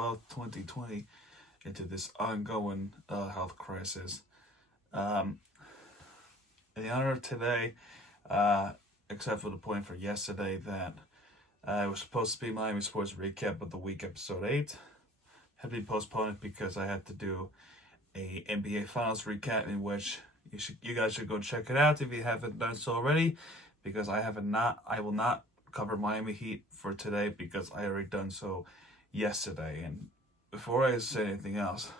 12, 2020 into this ongoing health crisis. In the honor of today, except for the point for yesterday that it was supposed to be Miami Sports Recap of the Week Episode 8. Had to be postponed because I had to do a NBA Finals recap in which you guys should go check it out if you haven't done so already, because I will not cover Miami Heat for today because I already done so yesterday. And before I say anything else,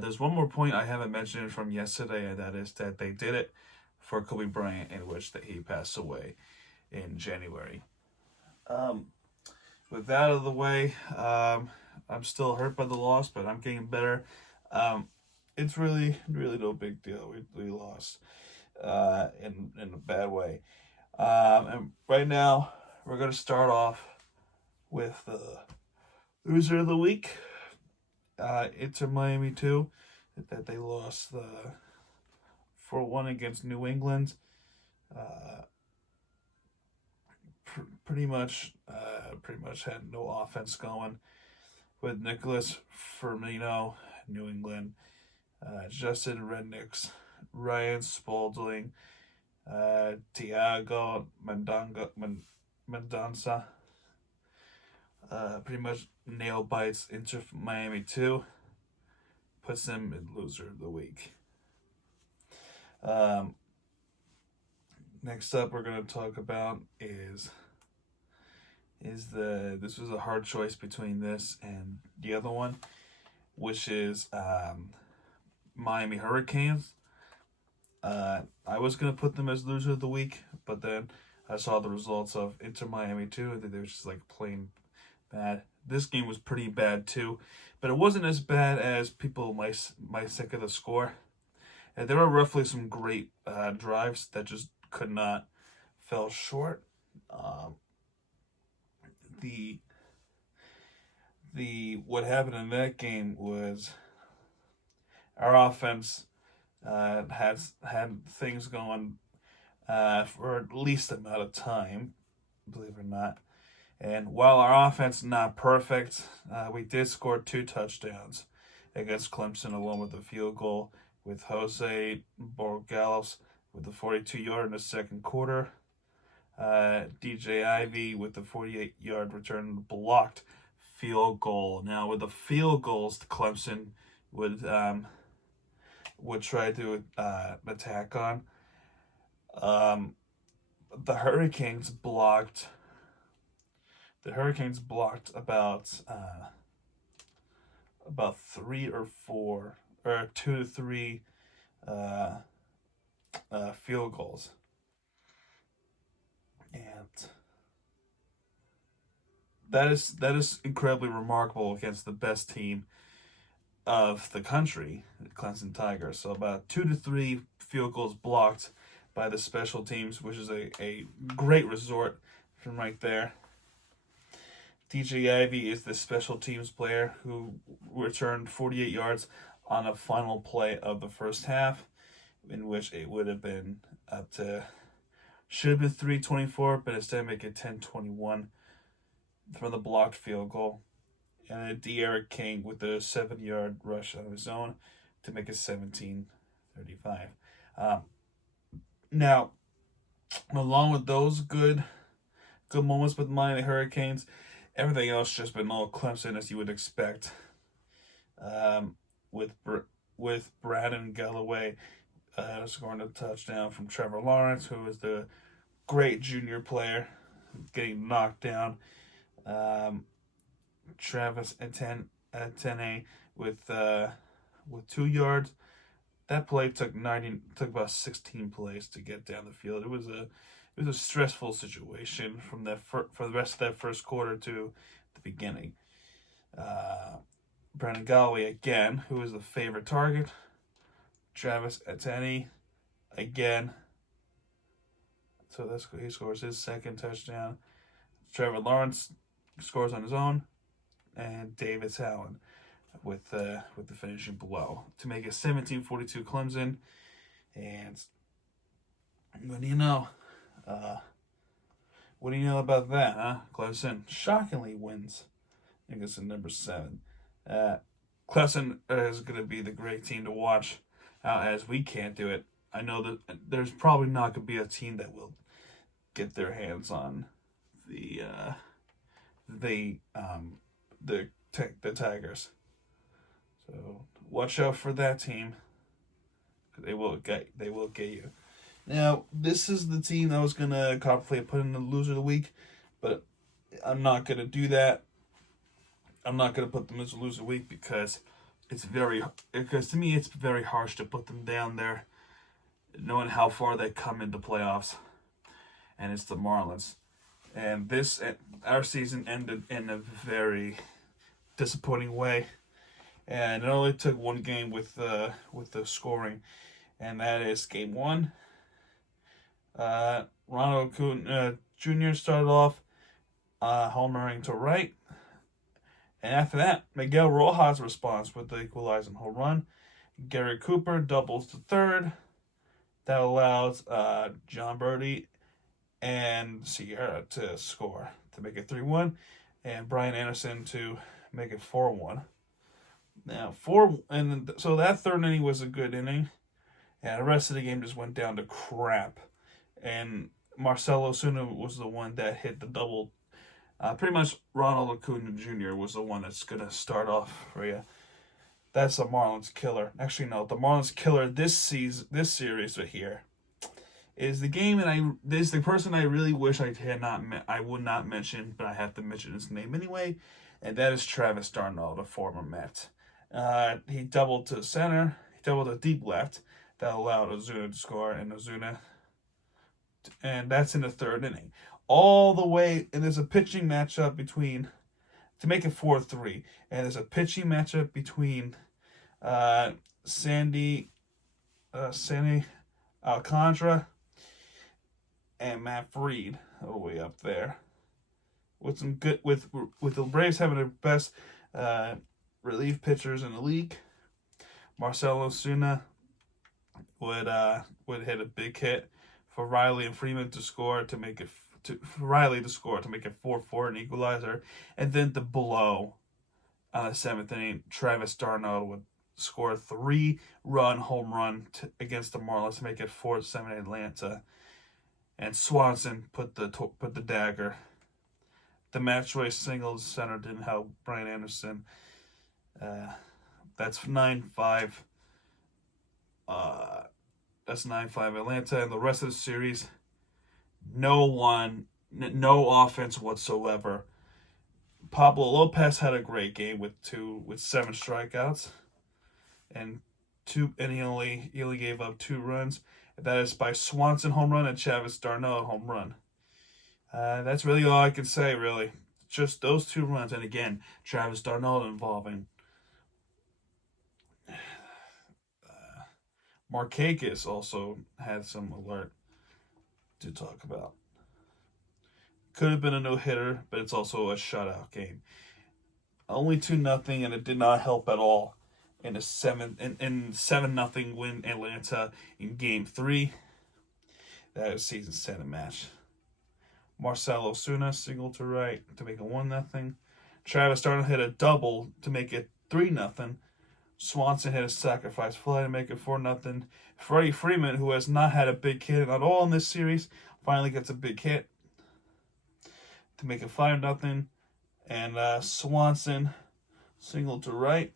there's one more point I haven't mentioned from yesterday, and that is that they did it for Kobe Bryant, in which that he passed away in January. With that out of the way, I'm still hurt by the loss, but I'm getting better. It's really no big deal. We lost in a bad way. And right now, we're going to start off with the loser of the week. Inter Miami 2, that they lost 4-1 against New England. Pretty much had no offense going with Nicholas Firmino, New England, Justin Rednicks, Ryan Spalding, Thiago Mendonça. Pretty much nail bites Inter Miami 2. Puts them in loser of the week. Next up, we're going to talk about this was a hard choice between this and the other one, which is Miami Hurricanes. I was going to put them as loser of the week, but then I saw the results of Inter Miami 2, and they were just like plain bad. This game was pretty bad too, but it wasn't as bad as people might think of the score. And there were roughly some great drives that just could not, fell short. What happened in that game was our offense had things going for at least amount of time, believe it or not. And while our offense not perfect, we did score 2 touchdowns against Clemson, along with a field goal with Jose Borregales with the 42-yard in the second quarter. DJ Ivy with the 48-yard return blocked field goal. Now, with the field goals, Clemson would try to attack on. The Hurricanes blocked about 3 or 4 or 2 to 3 field goals, and that is incredibly remarkable against the best team of the country, the Clemson Tigers. So about 2 to 3 field goals blocked by the special teams, which is a great resort from right there. DJ Ivy is the special teams player who returned 48 yards on a final play of the first half, in which it would have been should have been 3:24, but instead make it 10:21 from the blocked field goal. And then De'Aaron King with the 7-yard rush on his own to make it 17:35. Now, along with those good moments with Miami Hurricanes, everything else just been all Clemson as you would expect. With Braden Galloway scoring a touchdown from Trevor Lawrence, who is the great junior player, getting knocked down. Travis Etienne with 2 yards. That play took about 16 plays to get down the field. It was a stressful situation from that for the rest of that first quarter to the beginning. Brandon Galloway again, who is the favorite target. Travis Etienne again. So he scores his second touchdown. Trevor Lawrence scores on his own, and Davis Allen with the finishing blow to make it 17-42 Clemson. And what do you know? What do you know about that, huh? Clemson shockingly wins I think it's in number 7. Clemson is going to be the great team to watch, as we can't do it. I know that there's probably not going to be a team that will get their hands on the Tigers. So watch out for that team. They will get you. Now, this is the team that I was gonna contemplate putting in the loser of the week, but I'm not gonna do that. I'm not gonna put them as a loser of the week because to me it's very harsh to put them down there, knowing how far they come into playoffs, and it's the Marlins. And our season ended in a very disappointing way, and it only took one game with the scoring, and that is Game 1. Ronald Acuna Jr. started off homering to right, and after that, Miguel Rojas responds with the equalizing home run. Gary Cooper doubles to third. That allows John Birdie and Sierra to score to make it 3-1, and Brian Anderson to make it 4-1. Now so that third inning was a good inning, and the rest of the game just went down to crap. And Marcell Ozuna was the one that hit the double. Pretty much Ronald Acuna Jr. was the one that's gonna start off for you. That's the Marlins killer. Actually, no, the Marlins killer this series right here is the game, and this is the person I really wish I would not mention, but I have to mention his name anyway, and that is Travis d'Arnaud, a former Met. He doubled to center, he doubled to deep left, that allowed Ozuna to score, and that's in the third inning. All the way, and there's a pitching matchup to make it 4-3, and there's a pitching matchup between Sandy Alcantara and Matt Fried, all the way up there. With some good, with the Braves having the best relief pitchers in the league, Marcell Ozuna would hit a big hit for Riley and Freeman to score to make it 4-4, an equalizer, and then to blow on the 7th inning, Travis d'Arnaud would score a 3-run home run against the Marlins to make it 4-7 Atlanta, and Swanson put the dagger. The match choice single center didn't help Brian Anderson. That's 9-5. That's 9-5 Atlanta, and the rest of the series, no offense whatsoever. Pablo Lopez had a great game with 7 strikeouts, and he only gave up 2 runs. That is by Swanson home run and Travis d'Arnaud home run. That's really all I can say, really. Just those 2 runs, and again, Travis d'Arnaud involving Markakis also had some alert to talk about. Could have been a no-hitter, but it's also a shutout game. Only 2-0, and it did not help at all in a 7-0 win Atlanta in Game 3. That is season 7 match. Marcell Ozuna single to right to make it 1-0. Travis d'Arnaud hit a double to make it 3-0. Swanson hit a sacrifice fly to make it 4-0. Freddie Freeman, who has not had a big hit at all in this series, finally gets a big hit to make it 5-0. And Swanson single to right.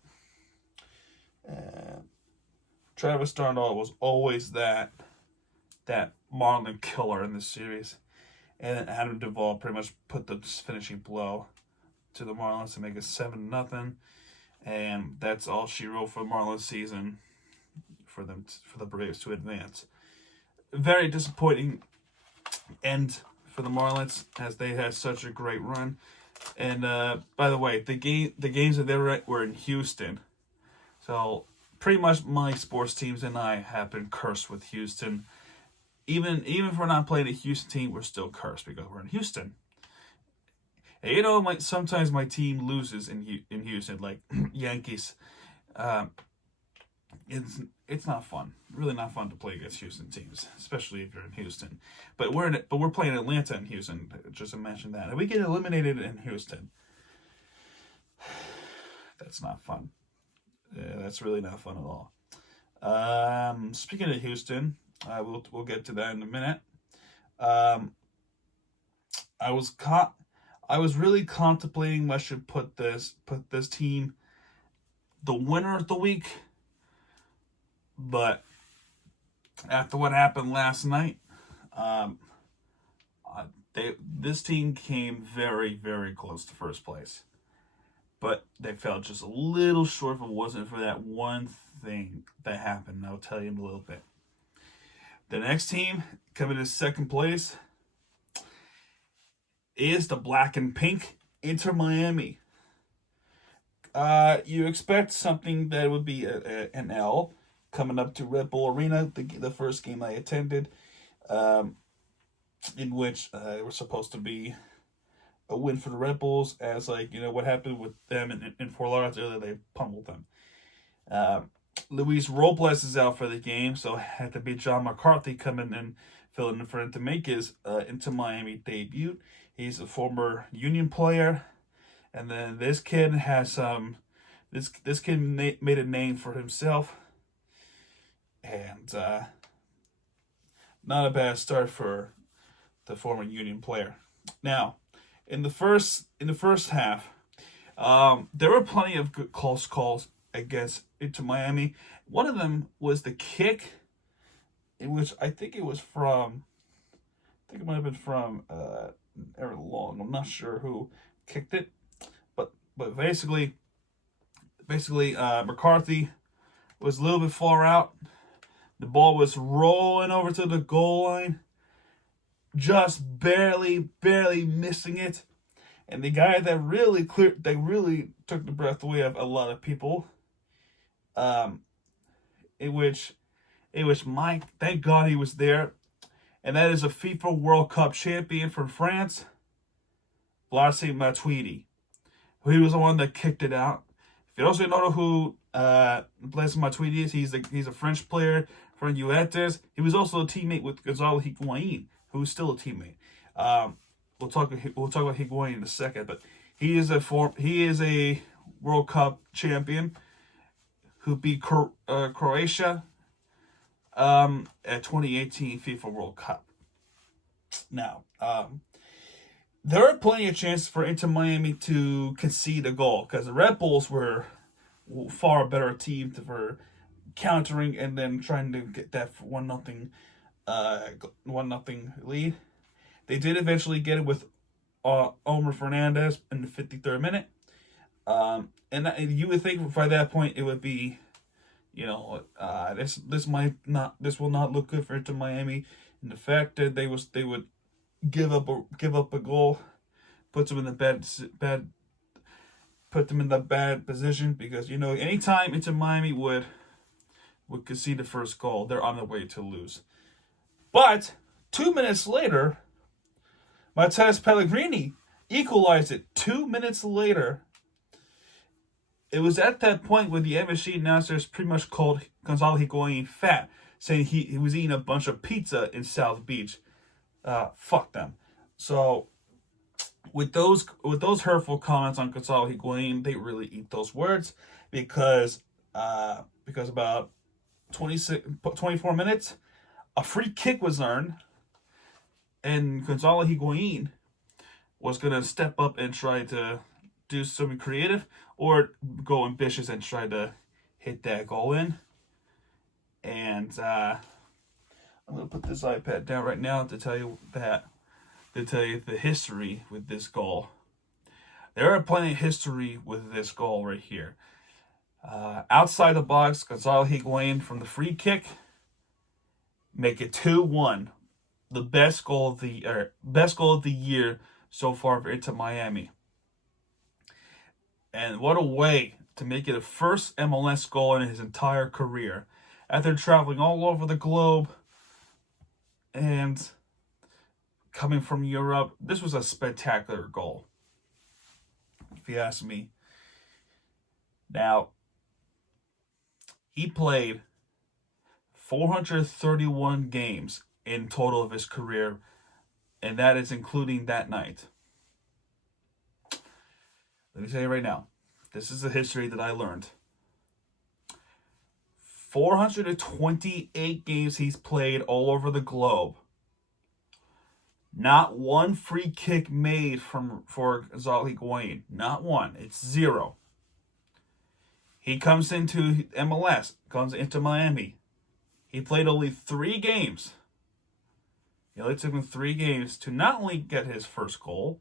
Travis d'Arnaud was always that Marlin killer in this series. And then Adam Duvall pretty much put the finishing blow to the Marlins to make it 7-0. And that's all she wrote for the Marlins season for the Braves to advance. Very disappointing end for the Marlins, as they had such a great run. And by the way, the games that they were in Houston. So pretty much my sports teams and I have been cursed with Houston. Even if we're not playing a Houston team, we're still cursed because we're in Houston. And sometimes my team loses in Houston, like Yankees. It's not fun. Really not fun to play against Houston teams, especially if you're in Houston. But we're playing Atlanta and Houston. Just to mention that, and we get eliminated in Houston. That's not fun. Yeah, that's really not fun at all. Speaking of Houston, we'll get to that in a minute. Um, I was really contemplating I should put this team the winner of the week, but after what happened last night, um, this team came very, very close to first place, but they fell just a little short if it wasn't for that one thing that happened. I'll tell you in a little bit. The next team coming in second place is the black and pink Inter Miami. You expect something that would be an L coming up to Red Bull Arena, the first game I attended, in which it was supposed to be a win for the Red Bulls, as what happened with them in Fort Lauderdale, they pummeled them. Luis Robles is out for the game, so it had to be John McCarthy coming and filling in for him to make his Inter Miami debut. He's a former Union player, and then this kid has this kid made a name for himself, and not a bad start for the former Union player. Now, in the first half, there were plenty of good close calls against Inter Miami. One of them was the kick, in which I think it might have been from Aaron Long. I'm not sure who kicked it, but basically McCarthy was a little bit far out. The ball was rolling over to the goal line, just barely missing it. And the guy that really took the breath away of a lot of people, in which Mike, thank God he was there, and that is a FIFA World Cup champion from France, Blaise Matuidi. He was the one that kicked it out. If you don't know who Blaise Matuidi is, he's a French player from Juventus. He was also a teammate with Gonzalo Higuain, who's still a teammate. We'll talk about Higuain in a second, but he is a World Cup champion who beat Croatia at 2018 FIFA World Cup. Now, there are plenty of chances for Inter Miami to concede a goal because the Red Bulls were far better team for countering and then trying to get that 1-0 lead. They did eventually get it with Omer Fernandez in the 53rd minute. And you would think by that point it would be, this will not look good for Inter Miami. And the fact that they would give up a goal puts them in the bad position, because anytime Inter Miami would concede the first goal, they're on their way to lose. But 2 minutes later, Matthias Pellegrini equalized it 2 minutes later. It was at that point where the MSG announcers pretty much called Gonzalo Higuain fat, saying he was eating a bunch of pizza in South Beach. Fuck them. So with those hurtful comments on Gonzalo Higuain, they really eat those words, because about 24 minutes, a free kick was earned, and Gonzalo Higuain was going to step up and try to do something creative or go ambitious and try to hit that goal in. And I'm going to put this iPad down right now to tell you the history with this goal. There are plenty of history with this goal right here. Outside the box, Gonzalo Higuain from the free kick, make it 2-1. The best goal of the year so far for Inter Miami. And what a way to make it a first MLS goal in his entire career. After traveling all over the globe and coming from Europe, this was a spectacular goal, if you ask me. Now, he played 431 games in total of his career, and that is including that night. Let me tell you right now, This is the history that I learned. 428 games he's played all over the globe. Not one free kick made for Gonzalo Higuain. Not one. It's 0. He comes into MLS, comes into Miami. He played only 3 games. It only took him 3 games to not only get his first goal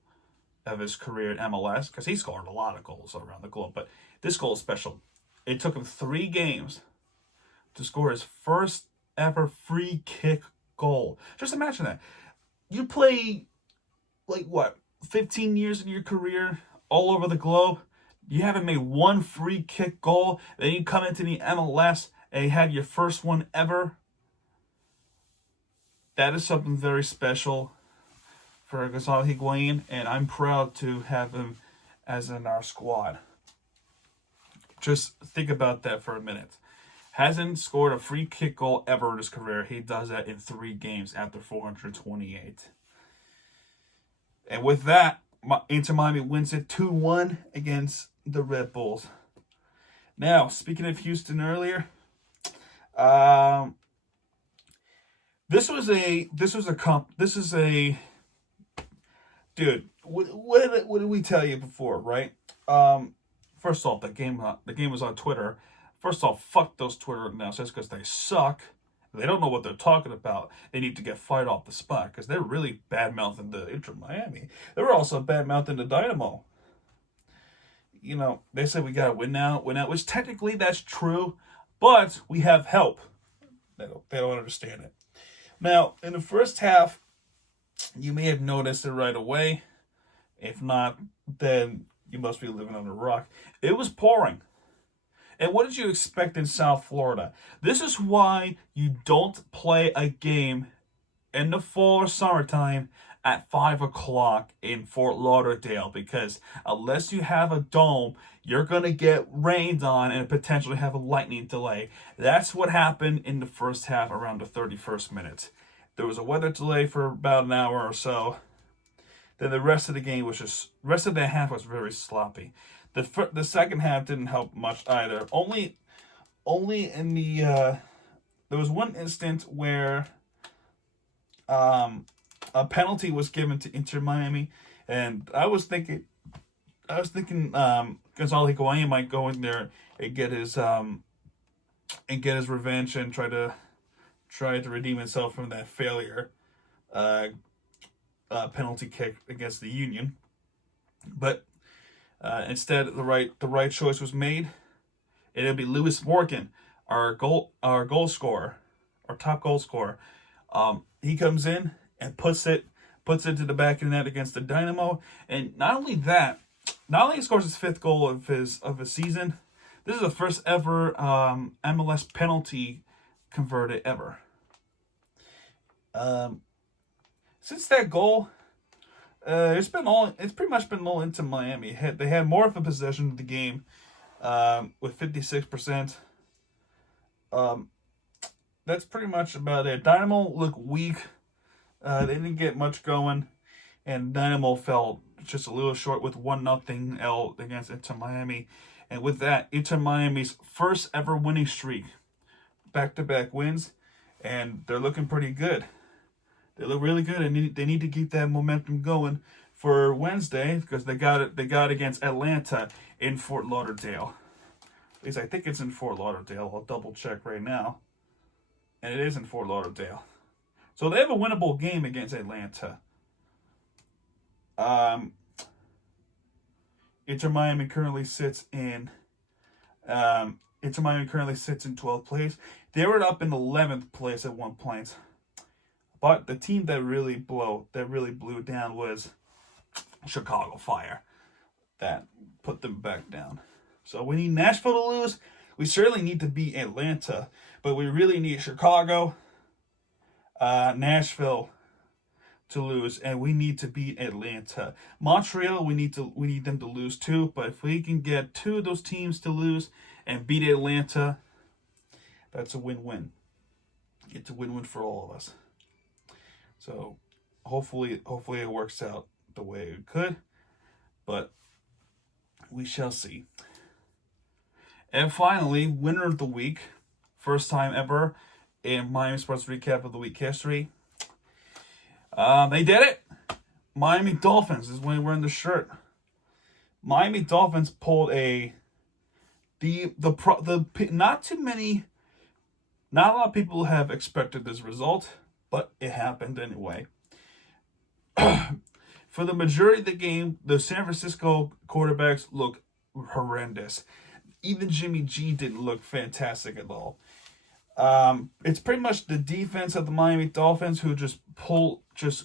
of his career in MLS, because he scored a lot of goals around the globe, but this goal is special. It took him 3 games to score his first ever free kick goal. Just imagine that. You play, 15 years in your career all over the globe. You haven't made one free kick goal. Then you come into the MLS and you had your first one ever. That is something very special for Gonzalo Higuain, and I'm proud to have him as in our squad. Just think about that for a minute. Hasn't scored a free kick goal ever in his career. He does that in 3 games after 428. And with that, Inter Miami wins it 2-1 against the Red Bulls. Now, speaking of Houston earlier, dude. What did we tell you before, right? First off, the game was on Twitter. First off, fuck those Twitter announcers because they suck. They don't know what they're talking about. They need to get fired off the spot because they're really bad-mouthing the Inter Miami. They were also bad-mouthing the Dynamo. You know, they said we gotta win out, which technically that's true, but we have help. They don't understand it. Now, in the first half, you may have noticed it right away. If not, then you must be living on a rock. It was pouring. And what did you expect in South Florida? This is why you don't play a game in the fall or summertime at 5 o'clock in Fort Lauderdale, because unless you have a dome, you're going to get rained on and potentially have a lightning delay. That's what happened in the first half around the 31st minute. There was a weather delay for about an hour or so. Then the rest of the game rest of the half was very sloppy. The second half didn't help much either. Only in the there was one instant where a penalty was given to Inter Miami, and I was thinking Gonzalo Higuain might go in there and get his revenge and try to redeem himself from that failure penalty kick against the Union, but instead the right choice was made. It'll be Lewis Morgan, our goal scorer, our top goal scorer. He comes in and puts it to the back of the net against the Dynamo, and not only he scores his 5th goal of his season. This is the first ever MLS penalty converted ever. Since that goal, it's pretty much been all into Miami. They had more of a possession of the game, with 56%. That's pretty much about it. Dynamo looked weak. They didn't get much going, and Dynamo fell just a little short with 1-0 L against Inter Miami. And with that, Inter Miami's first ever winning streak, back-to-back wins, and they're looking pretty good. They look really good, and they need to keep that momentum going for Wednesday, because they got it against Atlanta in Fort Lauderdale. At least I think it's in Fort Lauderdale. I'll double check right now. And it is in Fort Lauderdale. So they have a winnable game against Atlanta. Inter Miami currently sits in 12th place. They were up in 11th place at one point. But the team that really blew down was Chicago Fire. That put them back down. So we need Nashville to lose. We certainly need to beat Atlanta, but we really need Chicago, Nashville to lose, and we need to beat Atlanta. Montreal, we need them to lose too. But if we can get 2 of those teams to lose and beat Atlanta, that's a win-win. It's a win-win for all of us. So hopefully it works out the way it could, but we shall see. And finally, winner of the week, first time ever in Miami Sports Recap of the Week history. They did it. Miami Dolphins is when wearing the shirt. Miami Dolphins pulled not a lot of people have expected this result, but it happened anyway. For the majority of the game, the San Francisco quarterbacks look horrendous. Even Jimmy G didn't look fantastic at all. It's pretty much the defense of the Miami Dolphins who just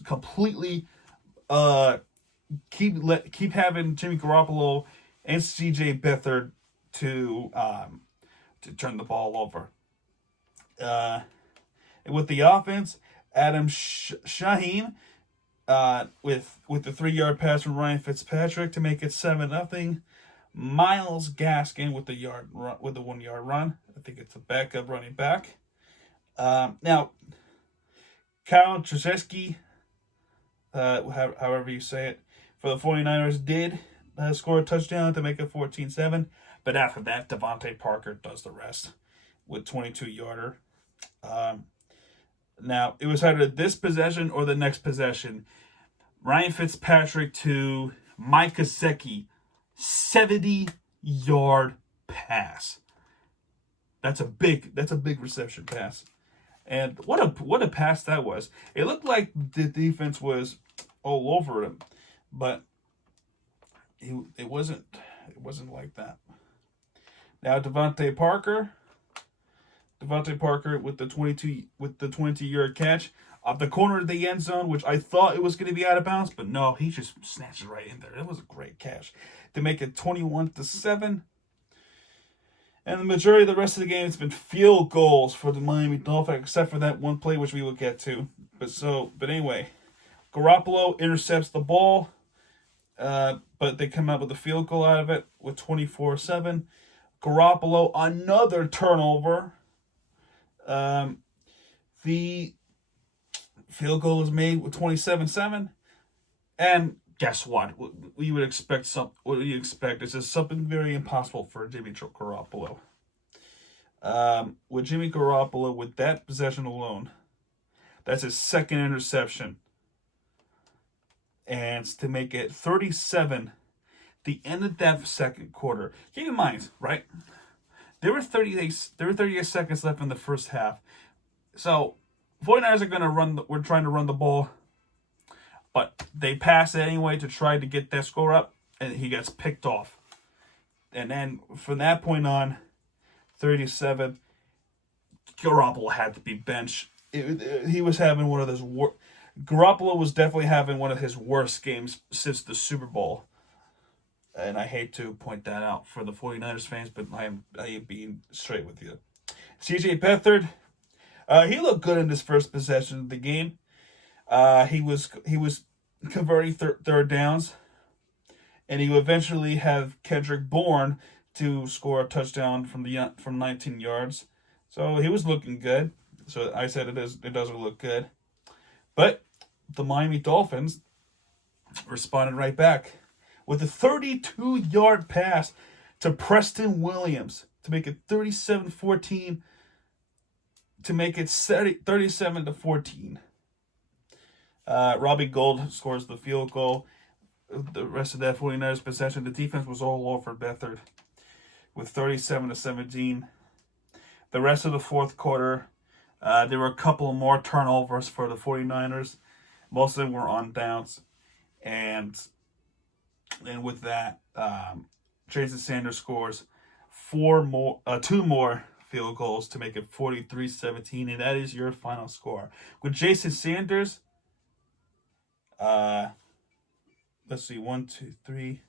completely keep having Jimmy Garoppolo and CJ Beathard to turn the ball over. With the offense, Adam Shaheen with the 3-yard pass from Ryan Fitzpatrick to make it 7-0. Myles Gaskin with the 1-yard run. I think it's a backup running back. Now, Kyle Traczewski, however you say it, for the 49ers did score a touchdown to make it 14-7. But after that, Devontae Parker does the rest with 22-yarder. Now, it was either this possession or the next possession. Ryan Fitzpatrick to Mike Gesicki, 70-yard pass. That's a big reception pass. And what a pass that was. It looked like the defense was all over him, but it wasn't like that. Now Devontae Parker with the 22-yard catch off the corner of the end zone, which I thought it was going to be out of bounds, but no, he just snatched it right in there. It was a great catch to make it 21-7. And the majority of the rest of the game has been field goals for the Miami Dolphins, except for that one play, which we will get to. But anyway, Garoppolo intercepts the ball, but they come out with a field goal out of it with 24-7. Garoppolo, another turnover. The field goal is made with 27-7. And guess what? What do you expect? This is something very impossible for Jimmy Garoppolo. With Jimmy Garoppolo, with that possession alone, that's his second interception. And to make it 37, the end of that second quarter. Keep in mind, right? There were 38 seconds left in the first half. So, 49ers are going to we're trying to run the ball. But they pass it anyway to try to get that score up, and he gets picked off. And then from that point on, 37, Garoppolo had to be benched. He was having one of those. Garoppolo was definitely having one of his worst games since the Super Bowl. And I hate to point that out for the 49ers fans, but I am being straight with you. CJ Beathard, he looked good in this first possession of the game. He was converting third downs, and he would eventually have Kendrick Bourne to score a touchdown from 19 yards. So he was looking good. So I said it doesn't look good, but the Miami Dolphins responded right back with a 32-yard pass to Preston Williams to make it 37-14. To make it 37-14. Robbie Gould scores the field goal. The rest of that 49ers possession, the defense was all over Beathard with 37-17. The rest of the fourth quarter, there were a couple more turnovers for the 49ers. Most of them were on downs. And with that, Jason Sanders scores two more field goals to make it 43-17, and that is your final score. With Jason Sanders, let's see, 1, 2, 3,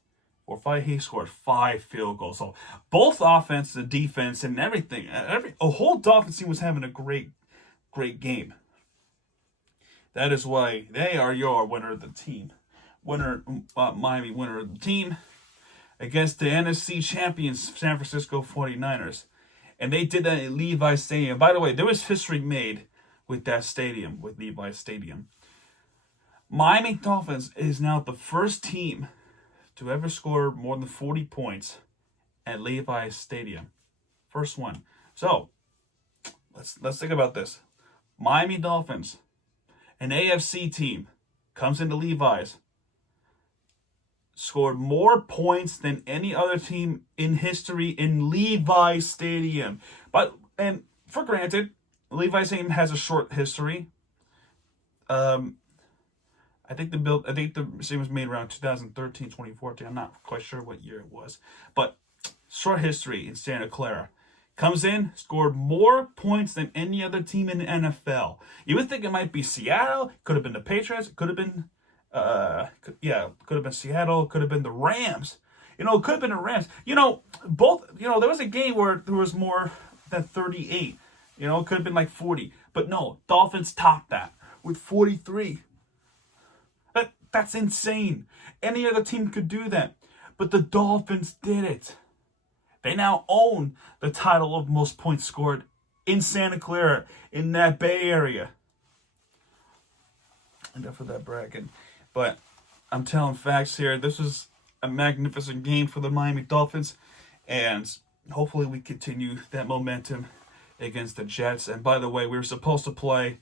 4, 5. He scored 5 field goals. So both offense and defense and everything, a whole Dolphins team was having a great game. That is why they are your winner of the team. Miami winner of the team against the NFC champions, San Francisco 49ers. And they did that at Levi's Stadium. By the way, there was history made with that stadium, with Levi's Stadium. Miami Dolphins is now the first team to ever score more than 40 points at Levi's Stadium. First one. So let's think about this. Miami Dolphins, an AFC team, comes into Levi's, scored more points than any other team in history in Levi's Stadium. And for granted, Levi's team has a short history. I think the stadium was made around 2013, 2014. I'm not quite sure what year it was, but short history in Santa Clara. Comes in, scored more points than any other team in the NFL. You would think it might be Seattle. Could have been the Patriots. Could have been, could have been Seattle. Could have been the Rams. It could have been the Rams. Both. There was a game where there was more than 38. It could have been like 40. But no, Dolphins topped that with 43. That's insane. Any other team could do that. But the Dolphins did it. They now own the title of most points scored in Santa Clara, in that Bay Area. Enough of that bragging. But I'm telling facts here. This was a magnificent game for the Miami Dolphins. And hopefully we continue that momentum against the Jets. And by the way, we were supposed to play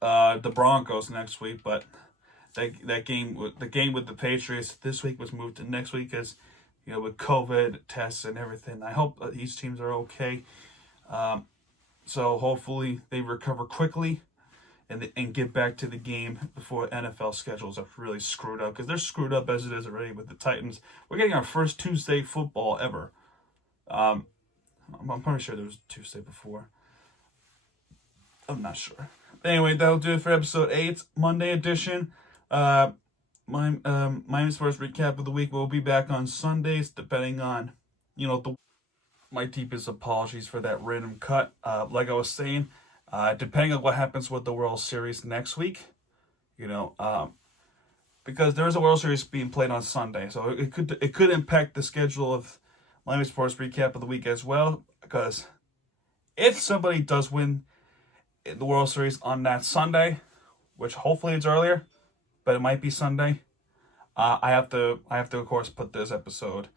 the Broncos next week, but the game with the Patriots this week was moved to next week because, with COVID tests and everything. I hope these teams are okay. So hopefully they recover quickly and get back to the game before NFL schedules are really screwed up, because they're screwed up as it is already with the Titans. We're getting our first Tuesday football ever. I'm pretty sure there was Tuesday before. I'm not sure. Anyway, that'll do it for episode 8, Monday edition. Miami Sports recap of the week will be back on Sundays, depending on, my deepest apologies for that random cut. Like I was saying, depending on what happens with the World Series next week, because there is a World Series being played on Sunday, so it could impact the schedule of Miami Sports recap of the week as well. Because if somebody does win the World Series on that Sunday, which hopefully it's earlier, but it might be Sunday, I have to of course put this episode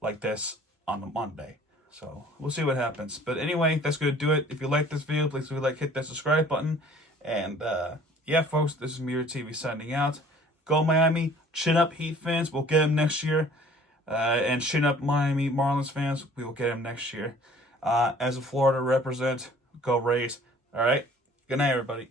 like this on the Monday. So we'll see what happens. But anyway, that's going to do it. If you like this video, please hit that subscribe button. And yeah, folks, this is Mirror TV signing out. Go Miami, chin up Heat fans, we'll get them next year. And chin up Miami Marlins fans, we will get them next year. As a Florida represent, go Rays. All right, good night, everybody.